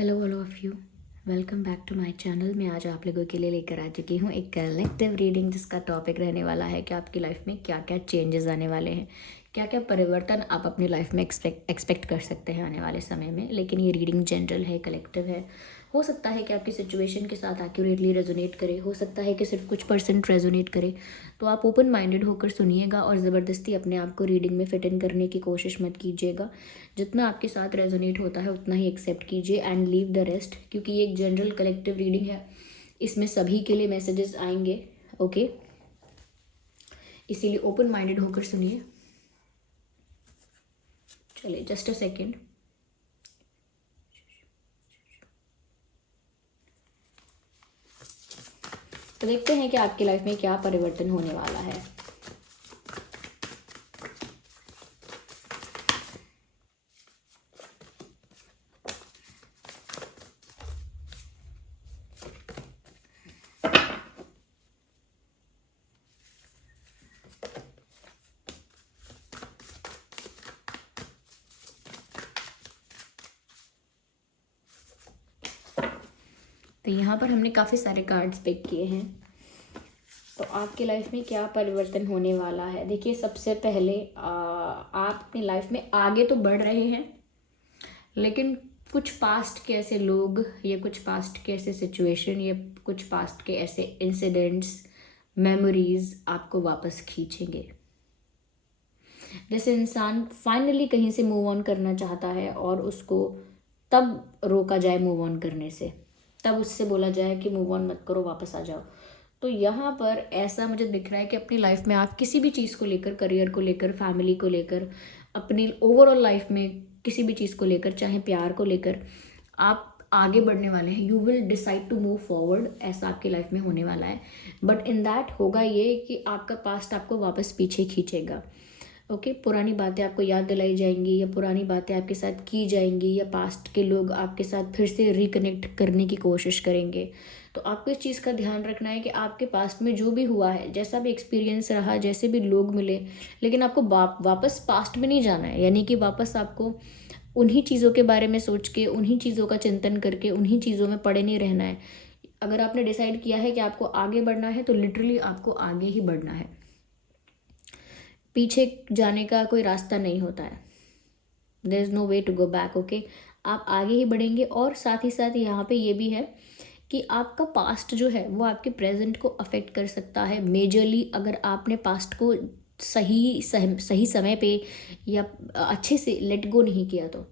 Hello all of you, welcome back to my channel. मैं आज आप लोगों के लिए लेकर आ चुकी हूँ एक कलेक्टिव रीडिंग, जिसका टॉपिक रहने वाला है कि आपकी लाइफ में क्या क्या चेंजेस आने वाले हैं, क्या क्या परिवर्तन आप अपनी लाइफ में एक्सपेक्ट कर सकते हैं आने वाले समय में। लेकिन ये रीडिंग जनरल है, कलेक्टिव है। हो सकता है कि आपकी सिचुएशन के साथ एक्यूरेटली रेजोनेट करे, हो सकता है कि सिर्फ कुछ परसेंट रेजोनेट करे। तो आप ओपन माइंडेड होकर सुनिएगा और ज़बरदस्ती अपने आप को रीडिंग में फिट इन करने की कोशिश मत कीजिएगा। जितना आपके साथ रेजोनेट होता है उतना ही एक्सेप्ट कीजिए एंड लीव द रेस्ट, क्योंकि ये एक जनरल कलेक्टिव रीडिंग है। इसमें सभी के लिए मैसेजेस आएंगे, ओके। इसीलिए ओपन माइंडेड होकर सुनिए। चलिए जस्ट अ सेकेंड। तो देखते हैं कि आपकी लाइफ में क्या परिवर्तन होने वाला है। तो यहाँ पर हमने काफ़ी सारे कार्ड्स पिक किए हैं। तो आपकी लाइफ में क्या परिवर्तन होने वाला है। देखिए, सबसे पहले आप अपनी लाइफ में आगे तो बढ़ रहे हैं, लेकिन कुछ पास्ट के ऐसे लोग या कुछ पास्ट के ऐसे सिचुएशन या कुछ पास्ट के ऐसे इंसिडेंट्स, मेमोरीज आपको वापस खींचेंगे। जैसे इंसान फाइनली कहीं से मूव ऑन करना चाहता है और उसको तब रोका जाए मूव ऑन करने से, तब उससे बोला जाए कि मूव ऑन मत करो, वापस आ जाओ। तो यहाँ पर ऐसा मुझे दिख रहा है कि अपनी लाइफ में आप किसी भी चीज़ को लेकर, करियर को लेकर, फैमिली को लेकर, अपनी ओवरऑल लाइफ में किसी भी चीज़ को लेकर, चाहे प्यार को लेकर, आप आगे बढ़ने वाले हैं। You will decide to move forward, ऐसा आपकी लाइफ में होने वाला है। बट इन दैट होगा ये कि आपका पास्ट आपको वापस पीछे खींचेगा, ओके। पुरानी बातें आपको याद दिलाई जाएंगी या पुरानी बातें आपके साथ की जाएंगी या पास्ट के लोग आपके साथ फिर से रिकनेक्ट करने की कोशिश करेंगे। तो आपको इस चीज़ का ध्यान रखना है कि आपके पास्ट में जो भी हुआ है, जैसा भी एक्सपीरियंस रहा, जैसे भी लोग मिले, लेकिन आपको वापस पास्ट में नहीं जाना है। यानी कि वापस आपको उन्हीं चीज़ों के बारे में सोच के, उन्हीं चीज़ों का चिंतन करके, उन्हीं चीज़ों में पड़े नहीं रहना है। अगर आपने डिसाइड किया है कि आपको आगे बढ़ना है, तो लिटरली आपको आगे ही बढ़ना है। पीछे जाने का कोई रास्ता नहीं होता है। There is no way to go back, okay. आप आगे ही बढ़ेंगे। और साथ ही साथ यहाँ पे ये भी है कि आपका पास्ट जो है वो आपके प्रेजेंट को अफेक्ट कर सकता है मेजरली, अगर आपने पास्ट को सही समय पे या अच्छे से लेट गो नहीं किया तो।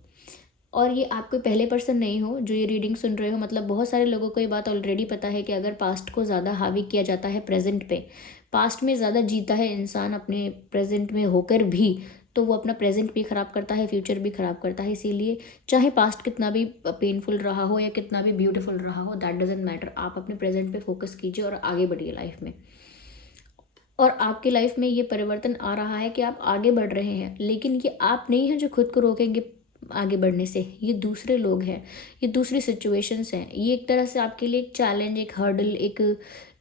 और ये आप कोई पहले पर्सन नहीं हो जो ये रीडिंग सुन रहे हो, मतलब बहुत सारे लोगों को ये बात ऑलरेडी पता है कि अगर पास्ट को ज़्यादा हावी किया जाता है प्रेजेंट पे, पास्ट में ज़्यादा जीता है इंसान अपने प्रेजेंट में होकर भी, तो वो अपना प्रेजेंट भी ख़राब करता है, फ्यूचर भी ख़राब करता है। इसीलिए चाहे पास्ट कितना भी पेनफुल रहा हो या कितना भी ब्यूटीफुल रहा हो, दैट डजेंट मैटर। आप अपने प्रेजेंट पे फोकस कीजिए और आगे बढ़िए लाइफ में। और आपकी लाइफ में ये परिवर्तन आ रहा है कि आप आगे बढ़ रहे हैं, लेकिन ये आप नहीं हैं जो खुद को रोकेंगे आगे बढ़ने से। ये दूसरे लोग हैं, ये दूसरी सिचुएशंस हैं। ये एक तरह से आपके लिए एक चैलेंज, एक हर्डल,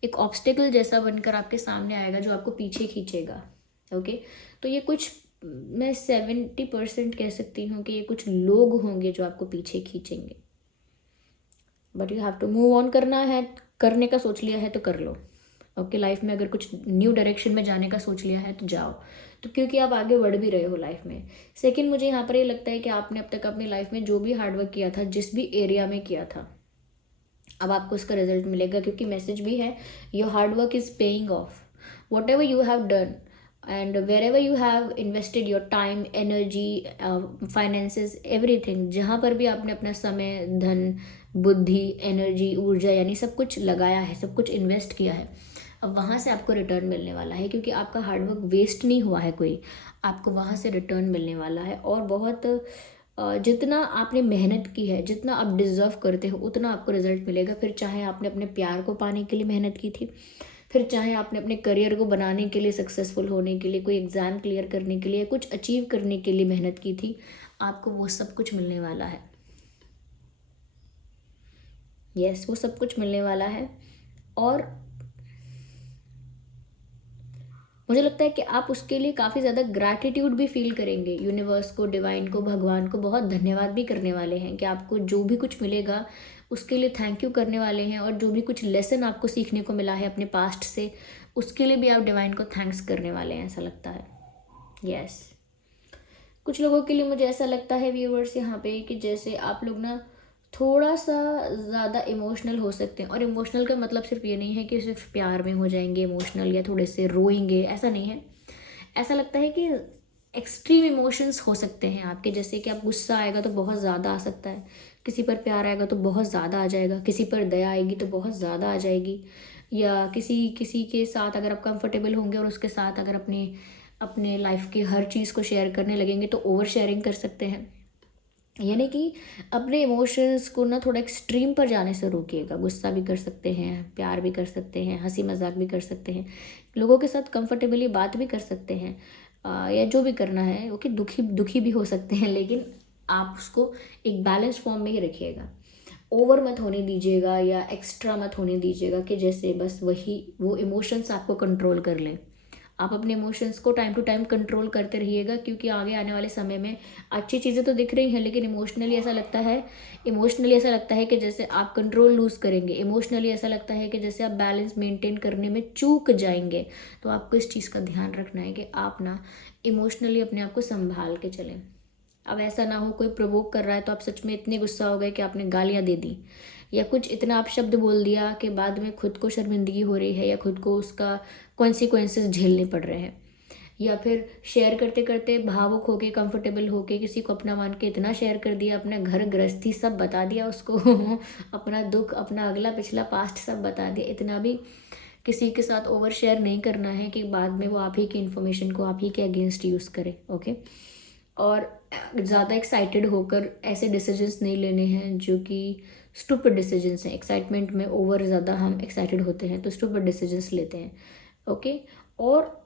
एक ऑब्स्टेकल जैसा बनकर आपके सामने आएगा जो आपको पीछे खींचेगा, ओके। तो ये कुछ, मैं 70% कह सकती हूँ कि ये कुछ लोग होंगे जो आपको पीछे खींचेंगे। But you have to move on करना है। करने का सोच लिया है तो कर लो, ओके। लाइफ में अगर कुछ न्यू डायरेक्शन में जाने का सोच लिया है तो जाओ, तो क्योंकि आप आगे बढ़ भी रहे हो लाइफ में। सेकंड, मुझे यहाँ पर ये लगता है कि आपने अब तक अपनी लाइफ में जो भी हार्डवर्क किया था, जिस भी एरिया में किया था, अब आपको उसका रिजल्ट मिलेगा। क्योंकि मैसेज भी है, your hard work is paying off, whatever you have done and wherever you have invested your time, energy, finances, everything, जहाँ पर भी आपने अपना समय, धन, बुद्धि, एनर्जी, ऊर्जा, यानी सब कुछ लगाया है, सब कुछ इन्वेस्ट किया है, अब वहाँ से आपको रिटर्न मिलने वाला है। क्योंकि आपका हार्डवर्क वेस्ट नहीं हुआ है कोई, आपको वहाँ से रिटर्न मिलने वाला है। और बहुत जितना आपने मेहनत की है, जितना आप डिज़र्व करते हो, उतना आपको रिजल्ट मिलेगा। फिर चाहे आपने अपने प्यार को पाने के लिए मेहनत की थी, फिर चाहे आपने अपने करियर को बनाने के लिए, सक्सेसफुल होने के लिए, कोई एग्ज़ाम क्लियर करने के लिए, कुछ अचीव करने के लिए मेहनत की थी, आपको वो सब कुछ मिलने वाला है। यस, वो सब कुछ मिलने वाला है। और मुझे लगता है कि आप उसके लिए काफ़ी ज़्यादा ग्रैटिट्यूड भी फील करेंगे, यूनिवर्स को, डिवाइन को, भगवान को बहुत धन्यवाद भी करने वाले हैं कि आपको जो भी कुछ मिलेगा उसके लिए थैंक यू करने वाले हैं, और जो भी कुछ लेसन आपको सीखने को मिला है अपने पास्ट से, उसके लिए भी आप डिवाइन को थैंक्स करने वाले हैं, ऐसा लगता है। यस, कुछ लोगों के लिए मुझे ऐसा लगता है व्यूवर्स यहाँ पे कि जैसे आप लोग ना थोड़ा सा ज़्यादा इमोशनल हो सकते हैं, और इमोशनल का मतलब सिर्फ ये नहीं है कि सिर्फ प्यार में हो जाएंगे इमोशनल या थोड़े से रोएंगे, ऐसा नहीं है। ऐसा लगता है कि एक्सट्रीम इमोशंस हो सकते हैं आपके, जैसे कि आप गुस्सा आएगा तो बहुत ज़्यादा आ सकता है, किसी पर प्यार आएगा तो बहुत ज़्यादा आ जाएगा, किसी पर दया आएगी तो बहुत ज़्यादा आ जाएगी, या किसी किसी के साथ अगर आप कंफर्टेबल होंगे और उसके साथ अगर अपने अपने लाइफ की हर चीज़ को शेयर करने लगेंगे तो ओवर शेयरिंग कर सकते हैं। यानी कि अपने इमोशंस को ना थोड़ा एक्सट्रीम पर जाने से रोकिएगा। गुस्सा भी कर सकते हैं, प्यार भी कर सकते हैं, हंसी मजाक भी कर सकते हैं, लोगों के साथ कंफर्टेबली बात भी कर सकते हैं, या जो भी करना है। ओके, दुखी दुखी भी हो सकते हैं, लेकिन आप उसको एक बैलेंस फॉर्म में ही रखिएगा। ओवर मत होने दीजिएगा या एक्स्ट्रा मत होने दीजिएगा कि जैसे बस वही वो इमोशंस आपको कंट्रोल कर लें। आप अपने इमोशंस को टाइम टू टाइम कंट्रोल करते रहिएगा, क्योंकि आगे आने वाले समय में अच्छी चीज़ें तो दिख रही हैं, लेकिन इमोशनली ऐसा लगता है कि जैसे आप कंट्रोल लूज़ करेंगे, इमोशनली ऐसा लगता है कि जैसे आप बैलेंस मेंटेन करने में चूक जाएंगे। तो आपको इस चीज़ का ध्यान रखना है कि आप ना इमोशनली अपने आप को संभाल के चलें। अब ऐसा ना हो कोई प्रोवोक कर रहा है तो आप सच में इतने गुस्सा हो गए कि आपने गालियाँ दे दी, या कुछ इतना आप शब्द बोल दिया कि बाद में खुद को शर्मिंदगी हो रही है, या खुद को उसका कॉन्सिक्वेंसेस झेलने पड़ रहे हैं, या फिर शेयर करते करते भावुक होके कंफर्टेबल होके किसी को अपना मान के इतना शेयर कर दिया, अपना घर गृहस्थी सब बता दिया उसको अपना दुख, अपना अगला पिछला पास्ट सब बता दिया। इतना भी किसी के साथ ओवर शेयर नहीं करना है कि बाद में वो आप ही की इन्फॉर्मेशन को आप ही के अगेंस्ट यूज़ करे। ओके, और ज़्यादा एक्साइटेड होकर ऐसे डिसीजंस नहीं लेने हैं जो कि स्टूपिड डिसीजंस हैं। एक्साइटमेंट में ओवर ज़्यादा हम एक्साइटेड होते हैं तो स्टूपिड डिसीजंस लेते हैं। ओके, और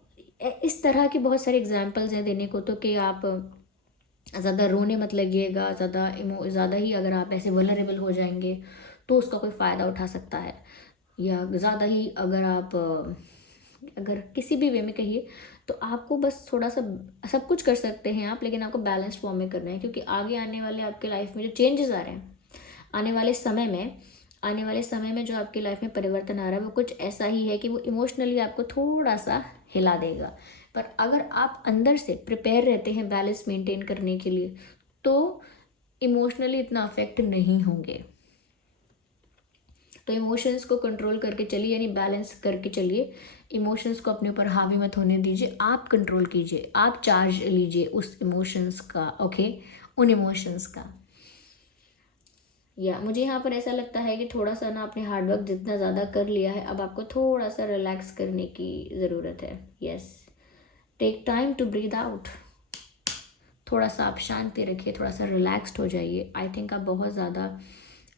इस तरह की बहुत सारे एग्जांपल्स हैं देने को, तो कि आप ज़्यादा रोने मत लगिएगा, ज़्यादा ही अगर आप ऐसे वल्नरेबल हो जाएंगे तो उसका कोई फ़ायदा उठा सकता है, या ज़्यादा ही अगर आप अगर किसी भी वे में कहिए तो आपको बस थोड़ा सा सब कुछ कर सकते हैं आप, लेकिन आपको बैलेंस फॉर्म में करना है, क्योंकि आगे आने वाले आपके लाइफ में जो चेंजेस आ रहे हैं, आने वाले समय में जो आपकी लाइफ में परिवर्तन आ रहा है वो कुछ ऐसा ही है कि वो इमोशनली आपको थोड़ा सा हिला देगा। पर अगर आप अंदर से प्रिपेयर रहते हैं बैलेंस मेंटेन करने के लिए तो इमोशनली इतना अफेक्ट नहीं होंगे। तो इमोशंस को कंट्रोल करके चलिए, यानी बैलेंस करके चलिए। इमोशंस को अपने ऊपर हावी मत होने दीजिए, आप कंट्रोल कीजिए, आप चार्ज लीजिए उस इमोशंस का। ओके, उन इमोशंस का। या मुझे यहाँ पर ऐसा लगता है कि थोड़ा सा ना आपने हार्डवर्क जितना ज़्यादा कर लिया है, अब आपको थोड़ा सा रिलैक्स करने की ज़रूरत है। Yes, take time to breathe out. थोड़ा सा आप शांति रखिए, थोड़ा सा रिलैक्स्ड हो जाइए। आई थिंक आप बहुत ज़्यादा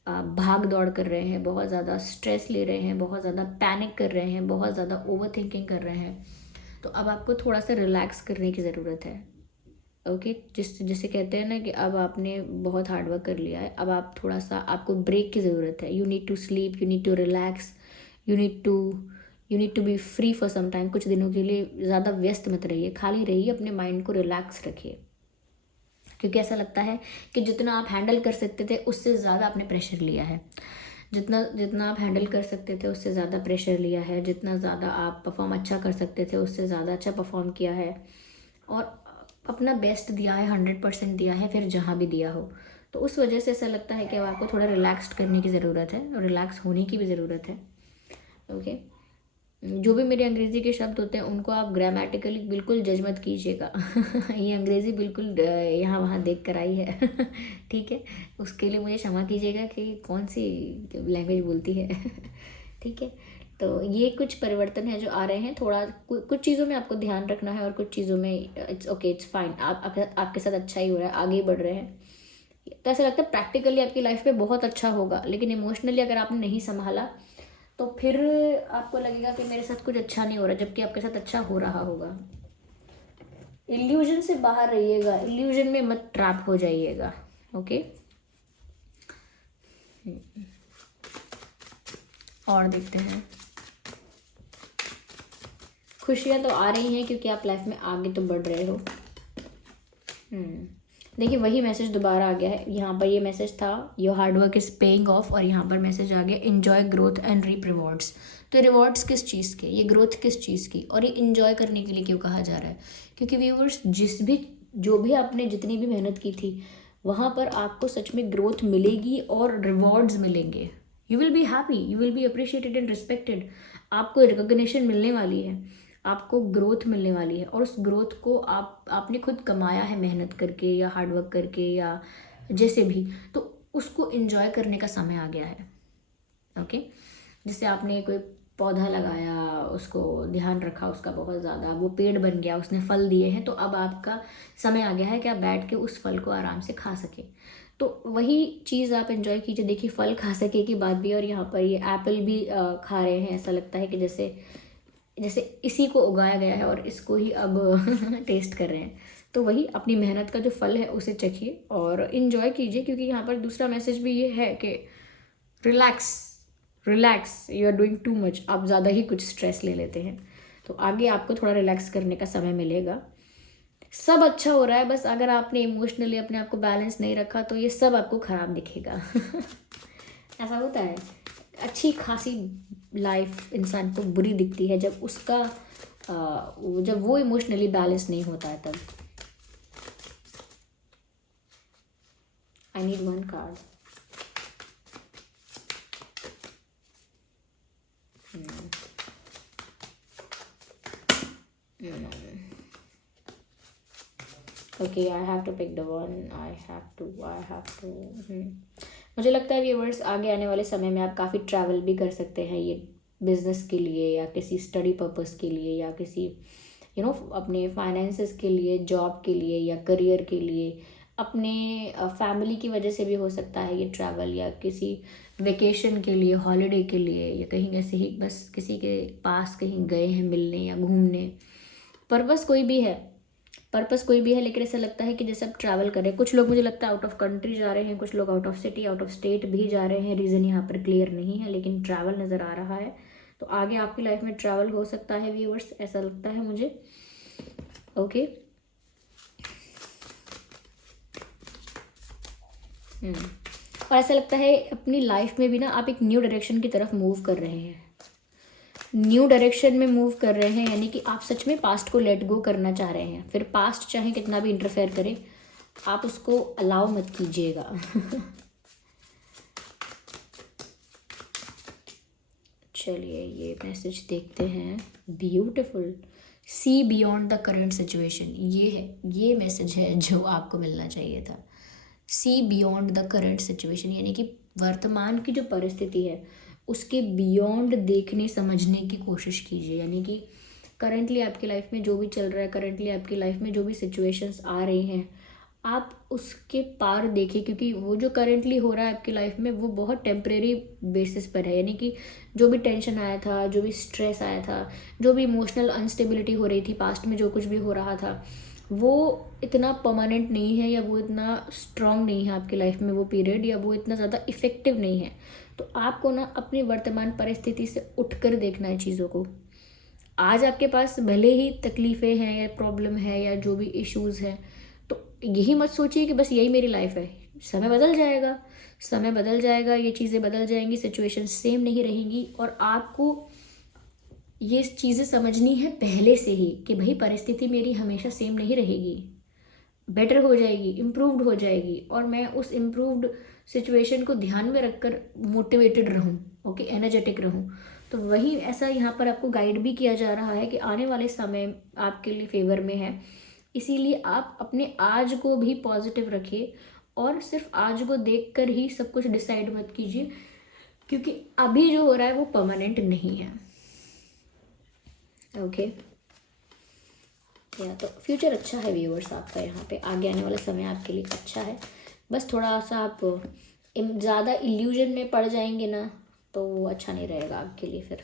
भाग दौड़ कर रहे हैं, बहुत ज़्यादा स्ट्रेस ले रहे हैं, बहुत ज़्यादा पैनिक कर रहे हैं, बहुत ज़्यादा ओवर थिंकिंग कर रहे हैं। तो अब आपको थोड़ा सा रिलैक्स करने की ज़रूरत है। ओके, जिसे कहते हैं ना कि अब आपने बहुत हार्डवर्क कर लिया है, अब आप थोड़ा सा, आपको ब्रेक की ज़रूरत है। You need to sleep, you need to relax, you need to be free for some time. कुछ दिनों के लिए ज़्यादा व्यस्त मत रहिए, खाली रहिए, अपने माइंड को रिलैक्स रखिए, क्योंकि ऐसा लगता है कि जितना आप हैंडल कर सकते थे उससे ज़्यादा आपने प्रेशर लिया है। जितना जितना आप हैंडल कर सकते थे उससे ज़्यादा प्रेशर लिया है, जितना ज़्यादा आप परफॉर्म अच्छा कर सकते थे उससे ज़्यादा अच्छा परफॉर्म किया है, और अपना बेस्ट दिया है, 100% दिया है, फिर जहाँ भी दिया हो। तो उस वजह से ऐसा लगता है कि अब आपको थोड़ा रिलैक्स्ड करने की ज़रूरत है, और रिलैक्स होने की भी ज़रूरत है। ओके, जो भी मेरे अंग्रेज़ी के शब्द होते हैं उनको आप ग्रामेटिकली बिल्कुल जज मत कीजिएगा ये अंग्रेज़ी बिल्कुल यहाँ वहाँ देख कर आई है ठीक है, उसके लिए मुझे क्षमा कीजिएगा कि कौन सी लैंग्वेज बोलती है ठीक है। तो ये कुछ परिवर्तन है जो आ रहे हैं, थोड़ा कुछ चीज़ों में आपको ध्यान रखना है, और कुछ चीज़ों में इट्स ओके, इट्स फाइन, आपके साथ अच्छा ही हो रहा है, आगे बढ़ रहे हैं। तो ऐसा लगता है प्रैक्टिकली आपकी लाइफ में बहुत अच्छा होगा, लेकिन इमोशनली अगर आपने नहीं संभाला तो फिर आपको लगेगा कि मेरे साथ कुछ अच्छा नहीं हो रहा, जबकि आपके साथ अच्छा हो रहा होगा। इल्यूजन से बाहर रहिएगा, इल्यूजन में मत ट्रैप हो जाइएगा। ओके, और देखते हैं। खुशियाँ तो आ रही हैं क्योंकि आप लाइफ में आगे तो बढ़ रहे हो। देखिए वही मैसेज दोबारा आ गया है। यहाँ पर ये मैसेज था your hard work is paying off, और यहाँ पर मैसेज आ गया enjoy growth and reap rewards. तो रिवॉर्ड्स किस चीज़ के, ये ग्रोथ किस चीज़ की, और ये इन्जॉय करने के लिए क्यों कहा जा रहा है? क्योंकि व्यूअर्स जो भी आपने जितनी भी मेहनत की थी वहाँ पर आपको सच में ग्रोथ मिलेगी और रिवॉर्ड्स मिलेंगे। You will be happy, you will be appreciated and respected. आपको रिकॉग्निशन मिलने वाली है, आपको ग्रोथ मिलने वाली है, और उस ग्रोथ को आपने खुद कमाया है मेहनत करके या हार्डवर्क करके या जैसे भी, तो उसको एंजॉय करने का समय आ गया है। ओके, जैसे आपने कोई पौधा लगाया, उसको ध्यान रखा उसका बहुत ज़्यादा, वो पेड़ बन गया, उसने फल दिए हैं, तो अब आपका समय आ गया है कि आप बैठ के उस फल को आराम से खा सकें। तो वही चीज़ आप एंजॉय कीजिए। देखिए फल खा सके की बात भी, और यहाँ पर ये एप्पल भी खा रहे हैं। ऐसा लगता है कि जैसे जैसे इसी को उगाया गया है और इसको ही अब टेस्ट कर रहे हैं। तो वही अपनी मेहनत का जो फल है उसे चखिए और इन्जॉय कीजिए, क्योंकि यहाँ पर दूसरा मैसेज भी ये है कि relax relax, you are doing too much. आप ज़्यादा ही कुछ स्ट्रेस ले लेते हैं, तो आगे आपको थोड़ा रिलैक्स करने का समय मिलेगा। सब अच्छा हो रहा है, बस अगर आपने इमोशनली अपने आप को बैलेंस नहीं रखा तो ये सब आपको ख़राब दिखेगा। ऐसा होता है, अच्छी खासी लाइफ इंसान को बुरी दिखती है जब उसका जब वो इमोशनली बैलेंस नहीं होता है तब। I need one card. Okay, I have to pick the one, I have to मुझे लगता है व्यूअर्स आगे आने वाले समय में आप काफ़ी ट्रैवल भी कर सकते हैं, ये बिजनेस के लिए या किसी स्टडी पर्पस के लिए या किसी अपने फाइनेंसेस के लिए, जॉब के लिए या करियर के लिए, अपने फैमिली की वजह से भी हो सकता है ये ट्रैवल, या किसी वेकेशन के लिए, हॉलीडे के लिए, या कहीं ऐसे ही बस किसी के पास कहीं गए हैं मिलने या घूमने। पर्पस कोई भी है, लेकिन ऐसा लगता है कि जैसे आप ट्रैवल कर रहे हैं। कुछ लोग मुझे लगता है आउट ऑफ कंट्री जा रहे हैं, कुछ लोग out of city, out of state भी जा रहे हैं। रीज़न यहाँ पर क्लियर नहीं है, लेकिन ट्रैवल नज़र आ रहा है। तो आगे आपकी लाइफ में ट्रैवल हो सकता है व्यूअर्स, ऐसा लगता है मुझे। ओके, और ऐसा लगता है अपनी लाइफ में भी ना आप एक न्यू डायरेक्शन की तरफ मूव कर रहे हैं, न्यू डायरेक्शन में मूव कर रहे हैं, यानी कि आप सच में पास्ट को लेट गो करना चाह रहे हैं। फिर पास्ट चाहे कितना भी इंटरफेयर करे, आप उसको अलाउ मत कीजिएगा। चलिए ये मैसेज देखते हैं। Beautiful, see beyond the current situation, ये मैसेज है जो आपको मिलना चाहिए था। See beyond the current situation, यानी कि वर्तमान की जो परिस्थिति है उसके बियॉन्ड देखने समझने की कोशिश कीजिए। यानी कि करंटली आपकी लाइफ में जो भी चल रहा है, करंटली आपकी लाइफ में जो भी सिचुएशंस आ रही हैं, आप उसके पार देखिए, क्योंकि वो जो करंटली हो रहा है आपकी लाइफ में वो बहुत टेम्परेरी बेसिस पर है। यानी कि जो भी टेंशन आया था, जो भी स्ट्रेस आया था, जो भी इमोशनल अनस्टेबिलिटी हो रही थी, पास्ट में जो कुछ भी हो रहा था, वो इतना परमानेंट नहीं है, या वो इतना स्ट्रॉन्ग नहीं है आपकी लाइफ में वो पीरियड, या वो इतना ज़्यादा इफ़ेक्टिव नहीं है। तो आपको ना अपनी वर्तमान परिस्थिति से उठकर देखना है चीज़ों को। आज आपके पास भले ही तकलीफ़ें हैं या प्रॉब्लम है या जो भी इश्यूज़ हैं, तो यही मत सोचिए कि बस यही मेरी लाइफ है। समय बदल जाएगा, समय बदल जाएगा, ये चीज़ें बदल जाएंगी, सिचुएशन सेम नहीं रहेंगी, और आपको ये चीज़ें समझनी है पहले से ही कि भाई परिस्थिति मेरी हमेशा सेम नहीं रहेगी, बेटर हो जाएगी, इम्प्रूव्ड हो जाएगी, और मैं उस इम्प्रूव्ड सिचुएशन को ध्यान में रखकर मोटिवेटेड रहूं, ओके, एनर्जेटिक रहूं। तो वही ऐसा यहाँ पर आपको गाइड भी किया जा रहा है कि आने वाले समय आपके लिए फेवर में है, इसीलिए आप अपने आज को भी पॉजिटिव रखिए और सिर्फ आज को देखकर ही सब कुछ डिसाइड मत कीजिए, क्योंकि अभी जो हो रहा है वो परमानेंट नहीं है। ओके, या तो फ्यूचर अच्छा है व्यूअर्स आपका, यहाँ पे आगे आने वाला समय आपके लिए अच्छा है। बस थोड़ा सा आप ज़्यादा इल्यूजन में पड़ जाएंगे ना तो वो अच्छा नहीं रहेगा आपके लिए। फिर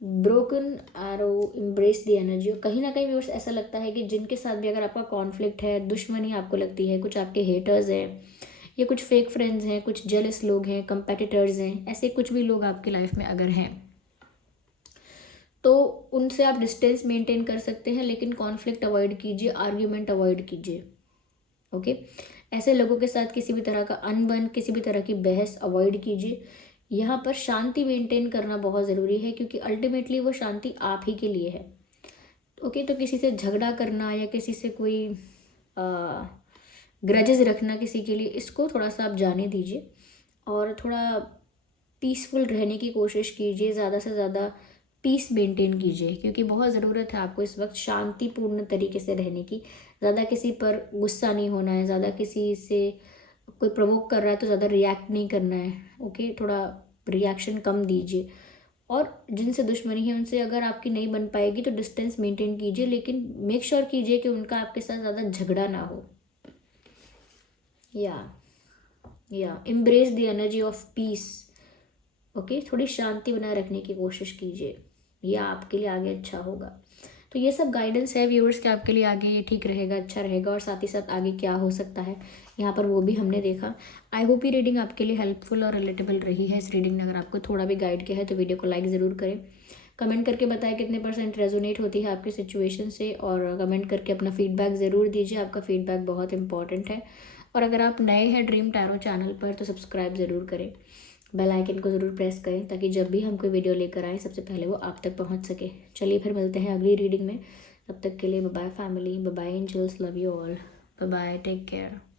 broken arrow, embrace the energy. कहीं ना कहीं व्यूअर्स ऐसा लगता है कि जिनके साथ भी अगर आपका कॉन्फ्लिक्ट है, दुश्मनी आपको लगती है, कुछ आपके हेटर्स हैं या कुछ फेक फ्रेंड्स हैं, कुछ जेलस लोग हैं, कंपेटिटर्स हैं, ऐसे कुछ भी लोग आपकी लाइफ में अगर हैं, तो उनसे आप डिस्टेंस मेंटेन कर सकते हैं, लेकिन कॉन्फ्लिक्ट अवॉइड कीजिए, आर्ग्यूमेंट अवॉइड कीजिए। ओके, ऐसे लोगों के साथ किसी भी तरह का अनबन, किसी भी तरह की बहस अवॉइड कीजिए। यहाँ पर शांति मेंटेन करना बहुत ज़रूरी है, क्योंकि अल्टीमेटली वो शांति आप ही के लिए है। ओके, तो किसी से झगड़ा करना या किसी से कोई ग्रजेस रखना किसी के लिए, इसको थोड़ा सा आप जाने दीजिए और थोड़ा पीसफुल रहने की कोशिश कीजिए। ज़्यादा से ज़्यादा पीस मेंटेन कीजिए, क्योंकि बहुत ज़रूरत है आपको इस वक्त शांतिपूर्ण तरीके से रहने की। ज़्यादा किसी पर गुस्सा नहीं होना है, ज़्यादा किसी से कोई प्रोवोक कर रहा है तो ज़्यादा रिएक्ट नहीं करना है। ओके, थोड़ा रिएक्शन कम दीजिए। और जिनसे दुश्मनी है उनसे अगर आपकी नहीं बन पाएगी तो डिस्टेंस मेंटेन कीजिए, लेकिन मेक श्योर कीजिए कि उनका आपके साथ ज़्यादा झगड़ा ना हो। या embrace the energy of peace. Okay, थोड़ी शांति बनाए रखने की कोशिश कीजिए, यह आपके लिए आगे अच्छा होगा। तो ये सब गाइडेंस है व्यूअर्स कि आपके लिए आगे ये ठीक रहेगा, अच्छा रहेगा, और साथ ही साथ आगे क्या हो सकता है यहाँ पर वो भी हमने देखा। आई होप ये रीडिंग आपके लिए हेल्पफुल और रिलेटेबल रही है। इस रीडिंग ने अगर आपको थोड़ा भी गाइड किया है तो वीडियो को लाइक ज़रूर करें। कमेंट करके बताएं कितने % रेजोनेट होती है आपकी सिचुएशन से, और कमेंट करके अपना फीडबैक ज़रूर दीजिए। आपका फीडबैक बहुत इंपॉर्टेंट है। और अगर आप नए हैं ड्रीम टैरो चैनल पर तो सब्सक्राइब ज़रूर करें, बेल आइकन को ज़रूर प्रेस करें, ताकि जब भी हम कोई वीडियो लेकर आएँ सबसे पहले वो आप तक पहुंच सके। चलिए फिर मिलते हैं अगली रीडिंग में। तब तक के लिए bye bye family, bye bye angels, love you all, bye bye, take care.